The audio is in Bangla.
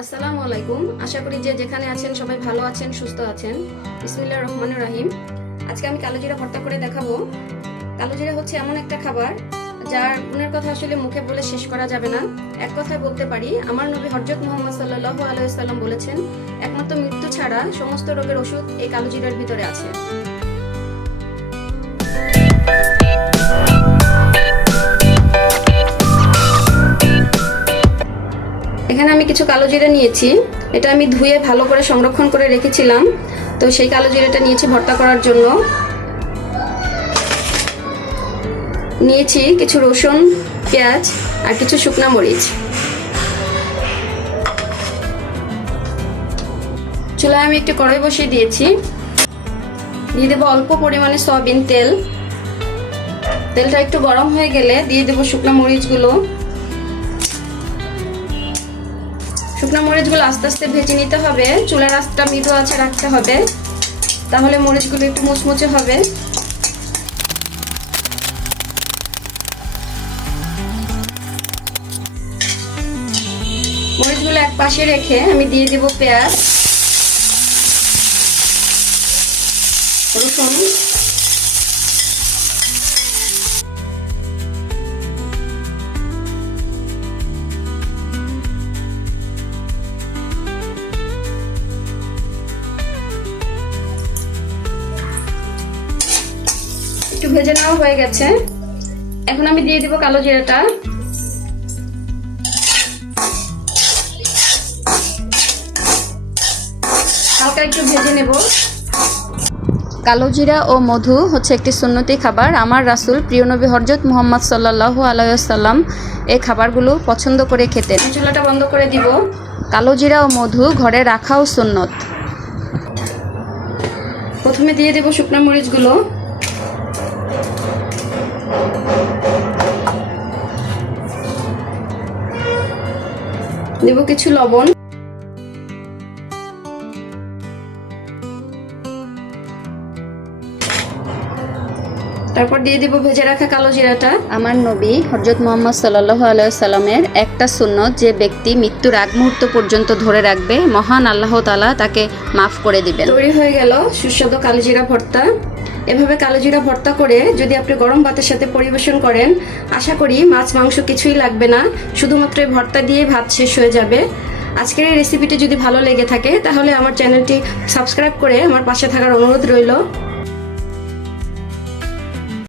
আসসালামু আলাইকুম। আশা করি যে যেখানে আছেন সবাই ভালো আছেন, সুস্থ আছেন। বিসমিল্লাহ রহমানুর রাহিম। আজকে আমি কালো জিরা ভর্তা করে দেখাবো। কালো জিরা হচ্ছে এমন একটা খাবার যার গুণের কথা আসলে মুখে বলে শেষ করা যাবে না। এক কথায় বলতে পারি, আমার নবী হরজত মোহাম্মদ সাল্লাহ আলাইসাল্লাম বলেছেন, একমাত্র মৃত্যু ছাড়া সমস্ত রোগের ওষুধ এই কালো জিরার ভিতরে আছে। এখানে আমি কিছু কালো জিরা নিয়েছি। এটা আমি ধুয়ে ভালো করে সংরক্ষণ করে রেখেছিলাম। তো সেই কালো জিরাটা নিয়েছি ভর্তা করার জন্য। নিয়েছি কিছু রসুন, পেঁয়াজ আর কিছু শুকনা মরিচ। চুলায় আমি একটু কড়াই বসিয়ে দিয়েছি। দিয়ে দেবো অল্প পরিমাণে সয়াবিন তেল। তেলটা একটু গরম হয়ে গেলে দিয়ে দেবো শুকনো মরিচগুলো। শুকনো মরিচগুলো আস্তে আস্তে ভেজে নিতে হবে। চুলার আঁচটা মৃদু আছে রাখতে হবে। তাহলে মরিচগুলো একটু মুচমুচে হবে। মরিচগুলো এক পাশে রেখে আমি দিয়ে দেব পেঁয়াজ, রসুন একটু ভেজে নেওয়া হয়ে গেছে। এখন আমি দিয়ে দিব কালো জিরাটা। হালকা একটু ভেজে নেব। কালো জিরা ও মধু হচ্ছে একটি সুন্নতি খাবার। আমার রাসুল প্রিয় নবী হরজত মুহাম্মদ সাল্লাহ আলাইসাল্লাম এই খাবারগুলো পছন্দ করে খেতেন। চুলাটা বন্ধ করে দিব। কালো জিরা ও মধু ঘরে রাখাও সুন্নত। প্রথমে দিয়ে দেব শুকনো মরিচগুলো। দেব কিছু লবণ। তারপর দিয়ে দিব ভেজে রাখা কালো জিরাটা। আমার নবী হরজত মোহাম্মদ সাল্লাহ আলাইসাল্লামের একটা সুন্নত, যে ব্যক্তি মৃত্যুর আগ মুহূর্ত পর্যন্ত ধরে রাখবে, মহান আল্লাহ তালা তাকে মাফ করে দিবেন। তৈরি হয়ে গেল সুস্বাদু কালো জিরা ভর্তা। এভাবে কালো জিরা ভর্তা করে যদি আপনি গরম ভাতের সাথে পরিবেশন করেন, আশা করি মাছ, মাংস কিছুই লাগবে না। শুধুমাত্র এই ভর্তা দিয়ে ভাত শেষ হয়ে যাবে। আজকের এই রেসিপিটি যদি ভালো লেগে থাকে, তাহলে আমার চ্যানেলটি সাবস্ক্রাইব করে আমার পাশে থাকার অনুরোধ রইল।